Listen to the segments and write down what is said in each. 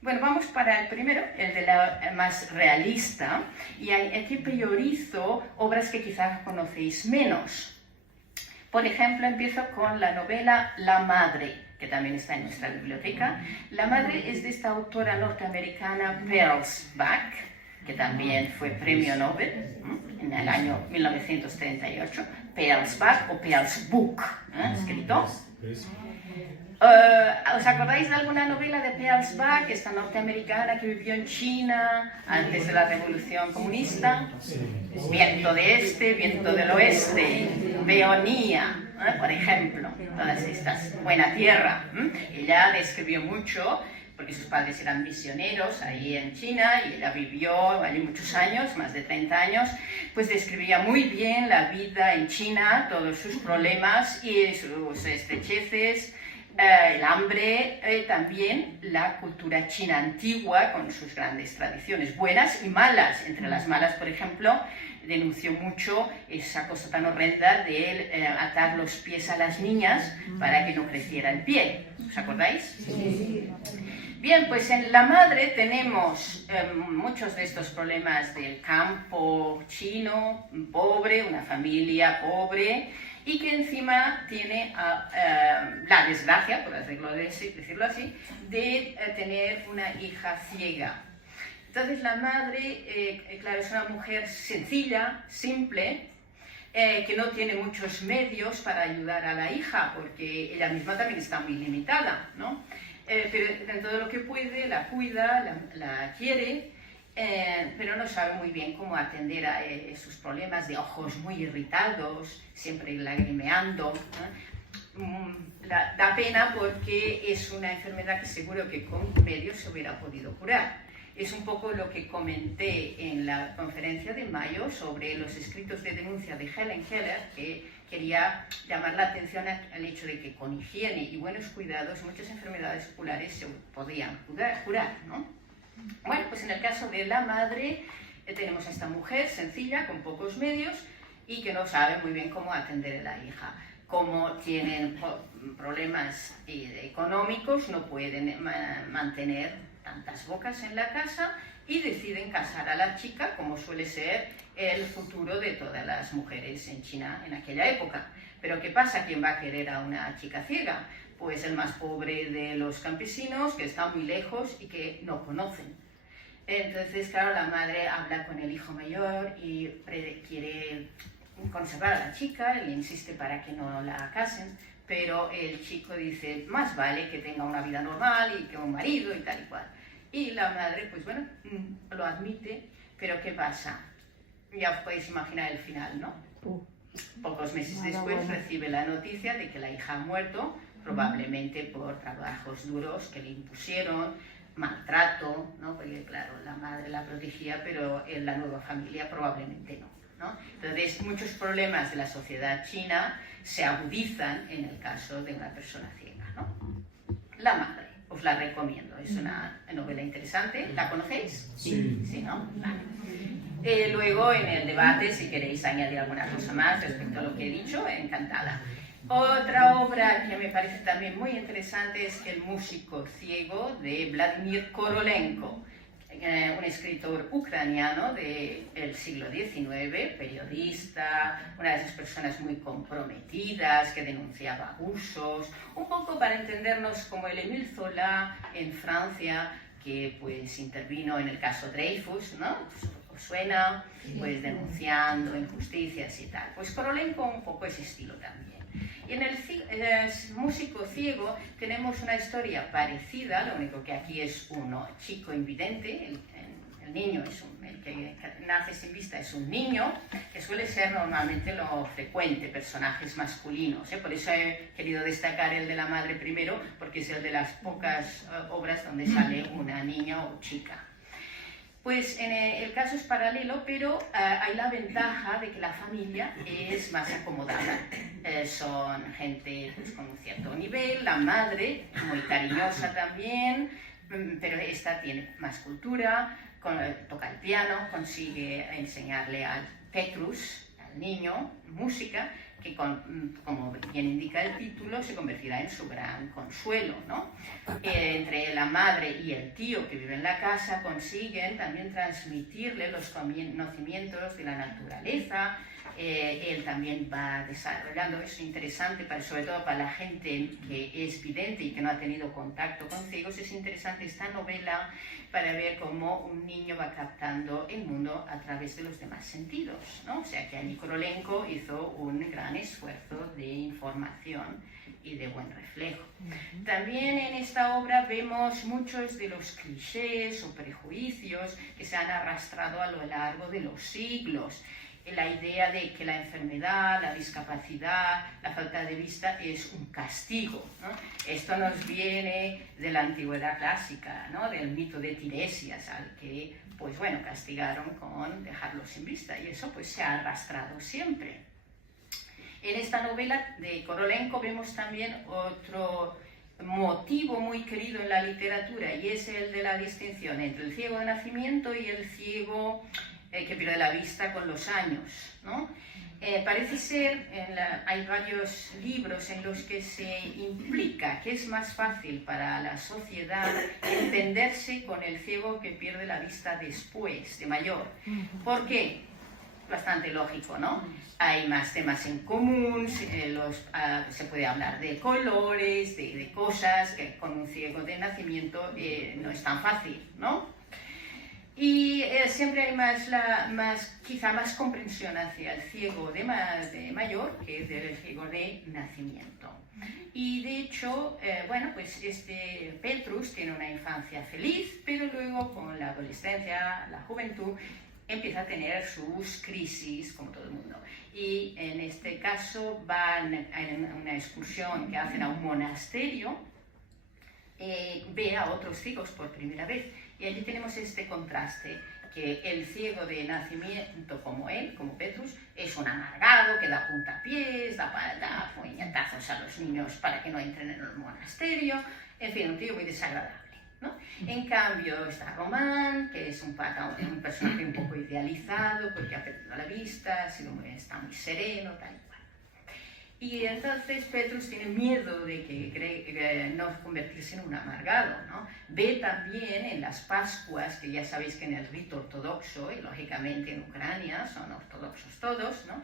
Bueno, vamos para el primero, el de la más realista, y aquí priorizo obras que quizás conocéis menos. Por ejemplo, empiezo con la novela La Madre, que también está en nuestra biblioteca. La Madre es de esta autora norteamericana Pearls Bach, que también fue premio Nobel en el año 1938. Pearls Bach o Pearls Book, escrito. ¿Os acordáis de alguna novela de Pearls Bach, esta norteamericana que vivió en China antes de la Revolución Comunista? Viento de este, viento del oeste, Beonía, por ejemplo, todas estas, Buena Tierra. Ella describió mucho, porque sus padres eran misioneros ahí en China y ella vivió allí muchos años, más de 30 años, pues describía muy bien la vida en China, todos sus problemas y sus estrecheces, el hambre, también la cultura china antigua con sus grandes tradiciones, buenas y malas. Entre las malas, por ejemplo, denunció mucho esa cosa tan horrenda de atar los pies a las niñas para que no creciera el pie. ¿Os acordáis? Sí. Bien, pues en La Madre tenemos muchos de estos problemas del campo chino, pobre, una familia pobre, y que encima tiene la desgracia, por decirlo así, de tener una hija ciega. Entonces la madre, claro, es una mujer sencilla, simple, que no tiene muchos medios para ayudar a la hija, porque ella misma también está muy limitada, ¿no? Pero dentro de lo que puede, la cuida, la quiere, pero no sabe muy bien cómo atender a sus problemas de ojos muy irritados, siempre lagrimeando. Da pena porque es una enfermedad que seguro que con medios se hubiera podido curar. Es un poco lo que comenté en la conferencia de mayo sobre los escritos de denuncia de Helen Keller, que quería llamar la atención al hecho de que con higiene y buenos cuidados muchas enfermedades oculares se podían curar, ¿no? Bueno, pues en el caso de La Madre tenemos a esta mujer sencilla, con pocos medios y que no sabe muy bien cómo atender a la hija. Como tienen problemas económicos, no pueden mantener tantas bocas en la casa y deciden casar a la chica, como suele ser el futuro de todas las mujeres en China en aquella época. Pero ¿qué pasa? ¿Quién va a querer a una chica ciega? Pues el más pobre de los campesinos, que está muy lejos y que no conocen. Entonces, claro, la madre habla con el hijo mayor y quiere conservar a la chica, le insiste para que no la casen, pero el chico dice, más vale que tenga una vida normal y que un marido y tal y cual. Y la madre, pues bueno, lo admite, pero ¿qué pasa? Ya os podéis imaginar el final, ¿no? Pocos meses después recibe la noticia de que la hija ha muerto, probablemente por trabajos duros que le impusieron, maltrato, ¿no? Porque claro, la madre la protegía, pero en la nueva familia probablemente no, ¿no? Entonces, muchos problemas de la sociedad china se agudizan en el caso de una persona ciega, ¿no? La Madre, os la recomiendo, es una novela interesante. ¿La conocéis? Sí. ¿Sí, no? Vale. Luego, en el debate, si queréis añadir alguna cosa más respecto a lo que he dicho, encantada. Otra obra que me parece también muy interesante es El músico ciego, de Vladimir Korolenko, un escritor ucraniano del siglo XIX, periodista, una de esas personas muy comprometidas, que denunciaba abusos, un poco para entendernos como el Émile Zola en Francia, que pues intervino en el caso Dreyfus, ¿no? ¿Os suena? Pues denunciando injusticias y tal. Pues Korolenko un poco ese estilo también. Y en el músico ciego tenemos una historia parecida, lo único que aquí es un chico invidente, el niño el que nace sin vista es un niño, que suele ser normalmente lo frecuente, personajes masculinos, Por eso he querido destacar el de La Madre primero, porque es el de las pocas obras donde sale una niña o chica. Pues el caso es paralelo, pero hay la ventaja de que la familia es más acomodada. Son gente pues, con un cierto nivel, la madre muy cariñosa también, pero esta tiene más cultura, toca el piano, consigue enseñarle a Petrus, al niño música que, como bien indica el título, se convertirá en su gran consuelo, ¿no? Entre la madre y el tío que vive en la casa consiguen también transmitirle los conocimientos de la naturaleza. Él también va desarrollando, eso es interesante, sobre todo para la gente que es vidente y que no ha tenido contacto con ciegos, es interesante esta novela para ver cómo un niño va captando el mundo a través de los demás sentidos, ¿no? O sea que allí Korolenko hizo un gran esfuerzo de información y de buen reflejo. También en esta obra vemos muchos de los clichés o prejuicios que se han arrastrado a lo largo de los siglos. La idea de que la enfermedad, la discapacidad, la falta de vista es un castigo, ¿no? Esto nos viene de la antigüedad clásica, ¿no? Del mito de Tiresias, al que, pues bueno, castigaron con dejarlo sin vista, y eso pues se ha arrastrado siempre. En esta novela de Korolenko vemos también otro motivo muy querido en la literatura, y es el de la distinción entre el ciego de nacimiento y el ciego que pierde la vista con los años, ¿no? Parece ser, hay varios libros en los que se implica que es más fácil para la sociedad entenderse con el ciego que pierde la vista después, de mayor. ¿Por qué? Bastante lógico, ¿no? Hay más temas en común, se puede hablar de colores, de cosas que con un ciego de nacimiento no es tan fácil, ¿no? Y siempre hay quizá más comprensión hacia el ciego de mayor que del ciego de nacimiento. Y de hecho, bueno, pues Petrus tiene una infancia feliz, pero luego con la adolescencia, la juventud, empieza a tener sus crisis, como todo el mundo. Y en este caso van en una excursión que hacen a un monasterio, ve a otros ciegos por primera vez. Y allí tenemos este contraste, que el ciego de nacimiento como él, como Petrus, es un amargado que da puntapiés, da puñetazos a los niños para que no entren en el monasterio, en fin, un tío muy desagradable, ¿no? En cambio está Román, que es un personaje un poco idealizado porque ha perdido la vista, está muy sereno, tal y cual. Y entonces Petrus tiene miedo de que no convertirse en un amargado, ¿no? Ve también en las Pascuas, que ya sabéis que en el rito ortodoxo, y lógicamente en Ucrania son ortodoxos todos, ¿no?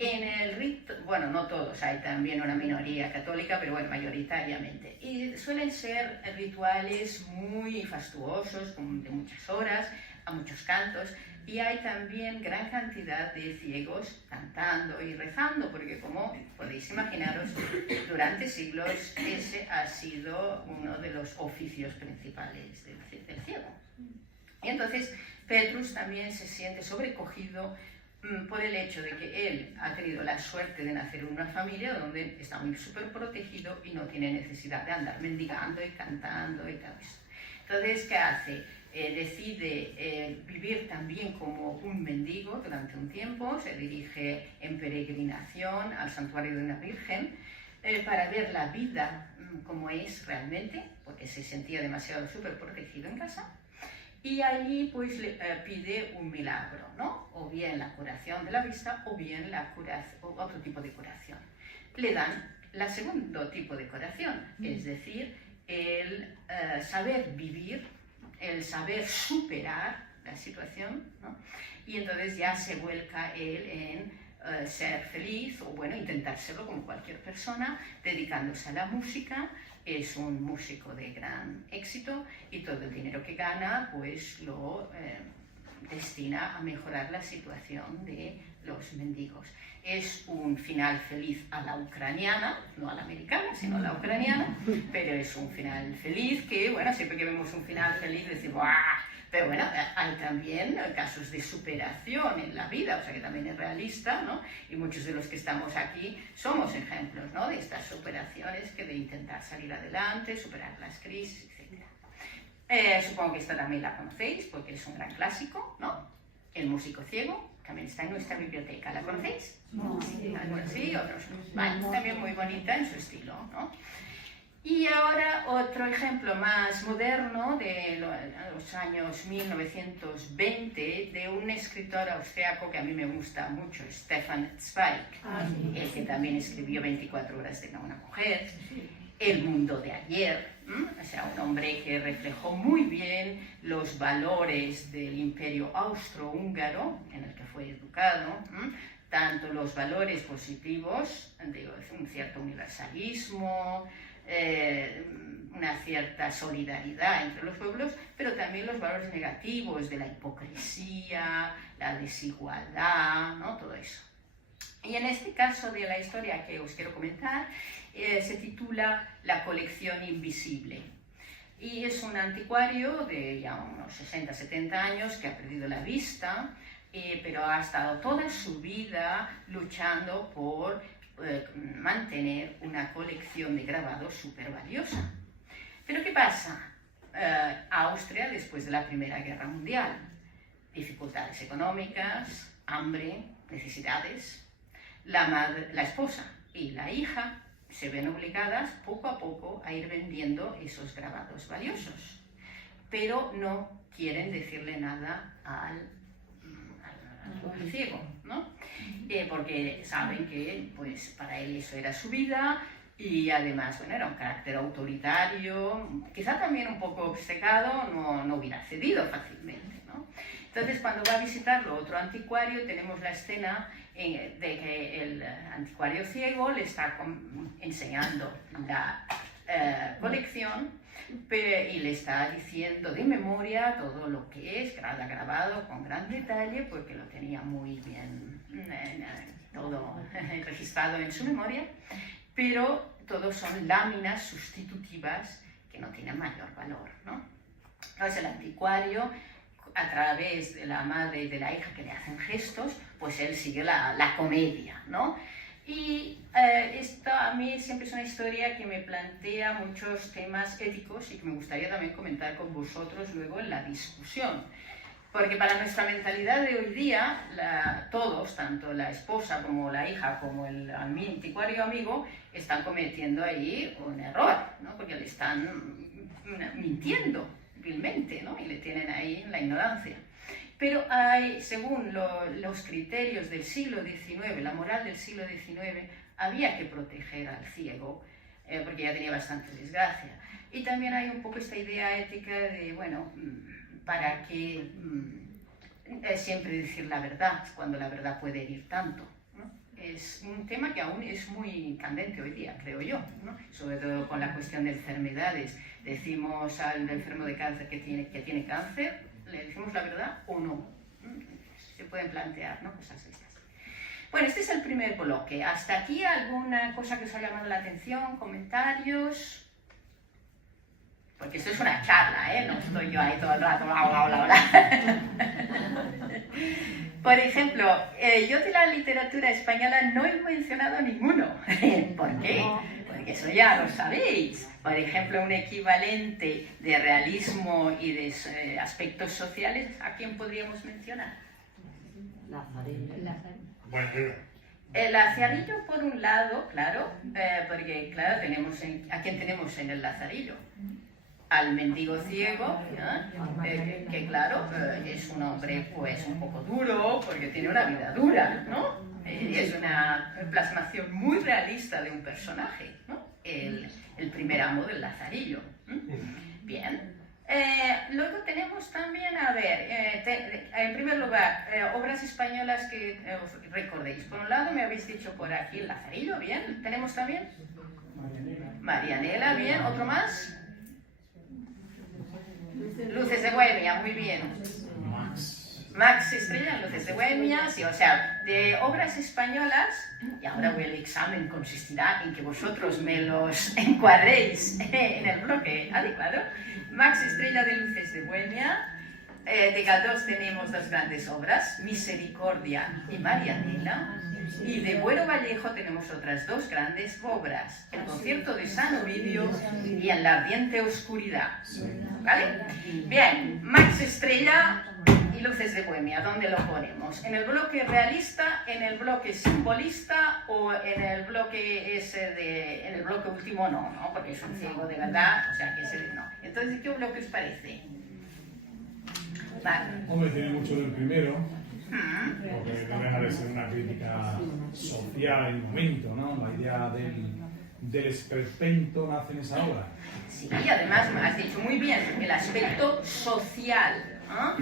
En el rito, bueno, no todos, hay también una minoría católica, pero bueno, mayoritariamente. Y suelen ser rituales muy fastuosos, de muchas horas, a muchos cantos, y hay también gran cantidad de ciegos cantando y rezando, porque como podéis imaginaros, durante siglos ese ha sido uno de los oficios principales del ciego. Y entonces Petrus también se siente sobrecogido por el hecho de que él ha tenido la suerte de nacer en una familia donde está muy súper protegido y no tiene necesidad de andar mendigando y cantando y tal eso. Entonces, ¿qué hace? Decide vivir también como un mendigo durante un tiempo, se dirige en peregrinación al santuario de una virgen para ver la vida como es realmente, porque se sentía demasiado súper protegido en casa, y allí pues le pide un milagro, ¿no? O bien la curación de la vista o bien otro tipo de curación. Le dan el segundo tipo de curación, es decir, el saber vivir, el saber superar la situación, ¿no? Y entonces ya se vuelca él en ser feliz, o bueno, intentar serlo como cualquier persona, dedicándose a la música. Es un músico de gran éxito y todo el dinero que gana pues lo destina a mejorar la situación de los mendigos. Es un final feliz a la ucraniana, no a la americana, sino a la ucraniana, pero es un final feliz que, bueno, siempre que vemos un final feliz decimos ¡ah! Pero bueno, hay también casos de superación en la vida, o sea que también es realista, ¿no? Y muchos de los que estamos aquí somos ejemplos, ¿no? De estas superaciones, que de intentar salir adelante, superar las crisis, etc. Supongo que esta también la conocéis, porque es un gran clásico, ¿no? El músico ciego, también está en nuestra biblioteca, ¿la conocéis? No, sí. Algunos sí, otros no. Vale, también muy bonita en su estilo, ¿no? Y ahora otro ejemplo más moderno de los años 1920 de un escritor austriaco que a mí me gusta mucho, Stefan Zweig, el que también escribió 24 horas de una mujer, El mundo de ayer, o sea, un hombre que reflejó muy bien los valores del imperio austrohúngaro en el que fue educado, tanto los valores positivos, un cierto universalismo, una cierta solidaridad entre los pueblos, pero también los valores negativos de la hipocresía, la desigualdad, ¿no? Todo eso. Y en este caso de la historia que os quiero comentar, se titula La colección invisible. Y es un anticuario de ya unos 60-70 años que ha perdido la vista, pero ha estado toda su vida luchando por mantener una colección de grabados súper valiosa. Pero ¿qué pasa? Austria, después de la Primera Guerra Mundial, dificultades económicas, hambre, necesidades. La esposa y la hija se ven obligadas poco a poco a ir vendiendo esos grabados valiosos, pero no quieren decirle nada al ciego, ¿no? Porque saben que pues, para él eso era su vida y además bueno, era un carácter autoritario, quizá también un poco obcecado, no hubiera cedido fácilmente, ¿no? Entonces cuando va a visitarlo otro anticuario tenemos la escena de que el anticuario ciego le está enseñando la colección y le está diciendo de memoria todo lo que es, grabado con gran detalle porque lo tenía muy bien todo registrado en su memoria, pero todos son láminas sustitutivas que no tienen mayor valor, ¿no? Entonces el anticuario, a través de la madre y de la hija que le hacen gestos, pues él sigue la comedia, ¿no? Y esto a mí siempre es una historia que me plantea muchos temas éticos y que me gustaría también comentar con vosotros luego en la discusión. Porque para nuestra mentalidad de hoy día, todos, tanto la esposa como la hija como el anticuario amigo, están cometiendo ahí un error, ¿no? Porque le están mintiendo vilmente, ¿no? Y le tienen ahí en la ignorancia. Pero hay, según los criterios del siglo XIX, la moral del siglo XIX, había que proteger al ciego, porque ya tenía bastante desgracia. Y también hay un poco esta idea ética de, bueno, ¿para qué siempre decir la verdad cuando la verdad puede herir tanto, ¿no? Es un tema que aún es muy candente hoy día, creo yo, ¿no? Sobre todo con la cuestión de enfermedades. Decimos al enfermo de cáncer que tiene cáncer, ¿le decimos la verdad o no? Se pueden plantear, ¿no? Cosas estas. Bueno, este es el primer bloque. ¿Hasta aquí alguna cosa que os ha llamado la atención? ¿Comentarios? Porque esto es una charla, ¿eh? No estoy yo ahí todo el rato, bla, bla, bla, bla. Por ejemplo, yo de la literatura española no he mencionado ninguno. ¿Por qué? Porque eso ya lo sabéis. Por ejemplo, un equivalente de realismo y de aspectos sociales, ¿a quién podríamos mencionar? Lazarillo. El Lazarillo, por un lado, claro, porque claro, ¿a quién tenemos en el Lazarillo? Al mendigo ciego, que claro, es un hombre pues un poco duro, porque tiene una vida dura, ¿no? Es una plasmación muy realista de un personaje, ¿no? El primer amo del Lazarillo. Bien. Luego tenemos también, a ver, en primer lugar, obras españolas que os recordéis. Por un lado me habéis dicho por aquí el Lazarillo, bien. ¿Tenemos también? Marianela, bien. ¿Otro más? Luces de Bohemia, muy bien. Max Estrella en Luces de Bohemia, sí, o sea, de obras españolas, y ahora el examen consistirá en que vosotros me los encuadréis en el bloque adecuado. Max Estrella de Luces de Bohemia, de Galdós tenemos dos grandes obras, Misericordia y Marianela, y de Bueno Vallejo tenemos otras dos grandes obras, El concierto de San Ovidio y En la ardiente oscuridad. ¿Vale? Bien, Max Estrella, Y Luces de Bohemia, ¿dónde lo ponemos? ¿En el bloque realista, en el bloque simbolista o en el bloque en el bloque último? No, porque es un ciego de verdad, o sea que ese no. Entonces, ¿qué bloque os parece? Vale. Hombre, tiene mucho del primero, porque no deja de ser una crítica social en el momento, ¿no? La idea del esperpento nace en esa obra. Sí, además me has dicho muy bien el aspecto social, ¿no?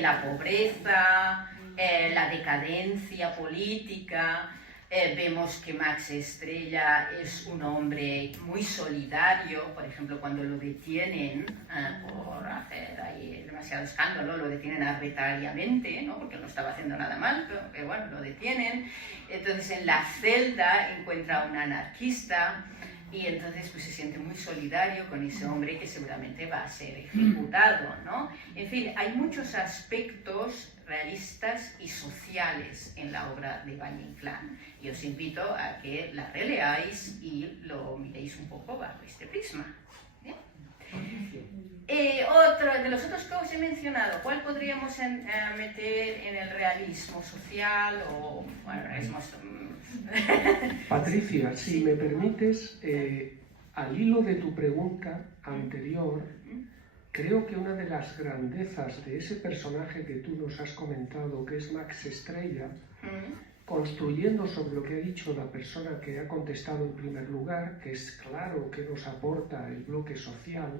La pobreza, la decadencia política. Vemos que Max Estrella es un hombre muy solidario, por ejemplo, cuando lo detienen por hacer ahí demasiado escándalo, lo detienen arbitrariamente, ¿no? Porque no estaba haciendo nada mal, pero bueno, lo detienen. Entonces en la celda encuentra a un anarquista y entonces pues se siente muy solidario con ese hombre que seguramente va a ser ejecutado, ¿no? En fin, hay muchos aspectos realistas y sociales en la obra de Valle Inclán. Y os invito a que la releáis y lo miréis un poco bajo este prisma. ¿Bien? Otro de los otros que os he mencionado, ¿cuál podríamos meter en el realismo social o bueno, realismo? Patricia, si me permites, al hilo de tu pregunta anterior, creo que una de las grandezas de ese personaje que tú nos has comentado, que es Max Estrella, construyendo sobre lo que ha dicho la persona que ha contestado en primer lugar, que es claro que nos aporta el bloque social,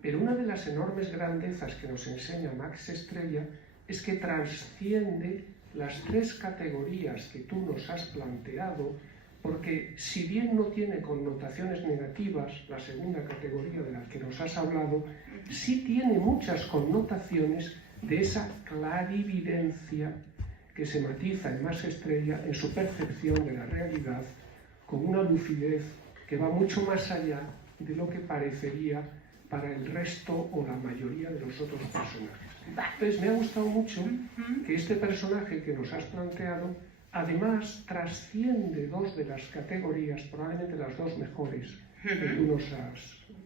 pero una de las enormes grandezas que nos enseña Max Estrella es que trasciende las tres categorías que tú nos has planteado, porque si bien no tiene connotaciones negativas, la segunda categoría de la que nos has hablado, sí tiene muchas connotaciones de esa clarividencia que se matiza en Max Estrella en su percepción de la realidad con una lucidez que va mucho más allá de lo que parecería para el resto o la mayoría de los otros personajes. Entonces me ha gustado mucho que este personaje que nos has planteado además trasciende dos de las categorías, probablemente las dos mejores que tú nos has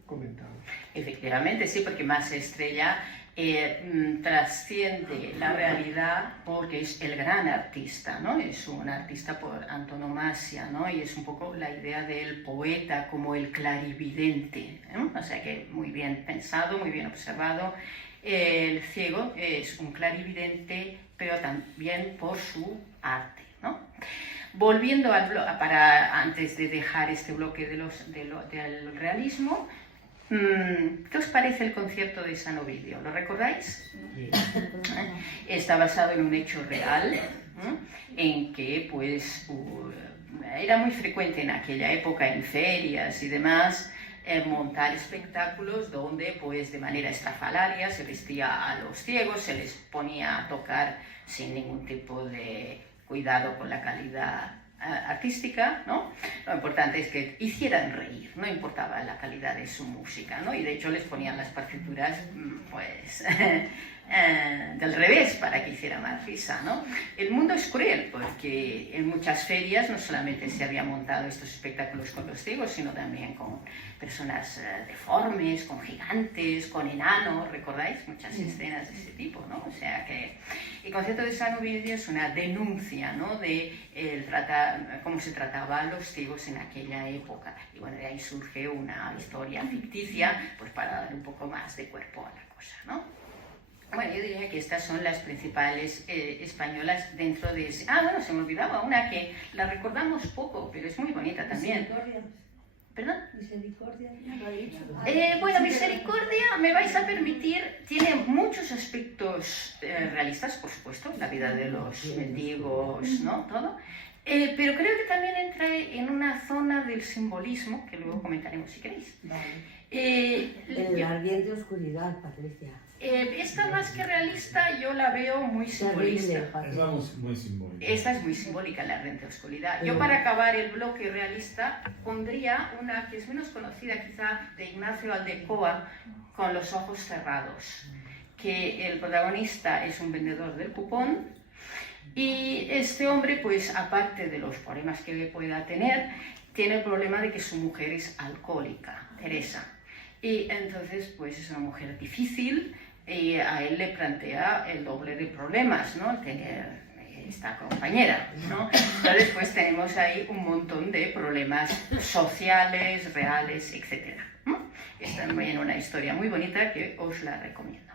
comentado. Efectivamente, sí, porque Max Estrella trasciende la realidad porque es el gran artista, ¿no? Es un artista por antonomasia, ¿no? Y es un poco la idea del poeta como el clarividente, ¿no? O sea que muy bien pensado, muy bien observado. El ciego es un clarividente, pero también por su arte, ¿no? Volviendo al antes de dejar este bloque del realismo, ¿qué os parece el concierto de San Ovidio? ¿Lo recordáis? Sí. Está basado en un hecho real, en que pues era muy frecuente en aquella época en ferias y demás montar espectáculos donde pues de manera estrafalaria se vestía a los ciegos, se les ponía a tocar sin ningún tipo de cuidado con la calidad artística, ¿no? Lo importante es que hicieran reír, no importaba la calidad de su música, ¿no? Y de hecho les ponían las partituras pues del revés para que hiciera más risa, ¿no? El mundo es cruel porque en muchas ferias no solamente se habían montado estos espectáculos con los ciegos, sino también con personas deformes, con gigantes, con enanos, ¿recordáis? Muchas escenas de ese tipo, ¿no? O sea que el concepto de San Ovidio es una denuncia, ¿no? De cómo se trataba a los ciegos en aquella época. Y bueno, de ahí surge una historia ficticia, pues para dar un poco más de cuerpo a la cosa, ¿no? Bueno, yo diría que estas son las principales españolas dentro de ese... Ah, bueno, se me olvidaba una que la recordamos poco, pero es muy bonita también. Misericordia. ¿Perdón? Misericordia, no lo he dicho. Bueno, Misericordia, me vais a permitir, tiene muchos aspectos realistas, por supuesto, la vida de los mendigos, ¿no? Todo. Pero creo que también entra en una zona del simbolismo, que luego comentaremos si queréis. Vale. El ardiente oscuridad, Patricia. Esta más que realista yo la veo muy simbolista. Esta es muy simbólica. Esta es muy simbólica, la ardiente oscuridad. Yo para acabar el bloque realista pondría una que es menos conocida quizá de Ignacio Aldecoa, Con los ojos cerrados, que el protagonista es un vendedor del cupón y este hombre pues aparte de los problemas que pueda tener, tiene el problema de que su mujer es alcohólica, Teresa. Y entonces pues es una mujer difícil, y a él le plantea el doble de problemas, ¿no? Tener esta compañera, ¿no? Entonces, pues tenemos ahí un montón de problemas sociales, reales, etc. Está también una historia muy bonita que os la recomiendo.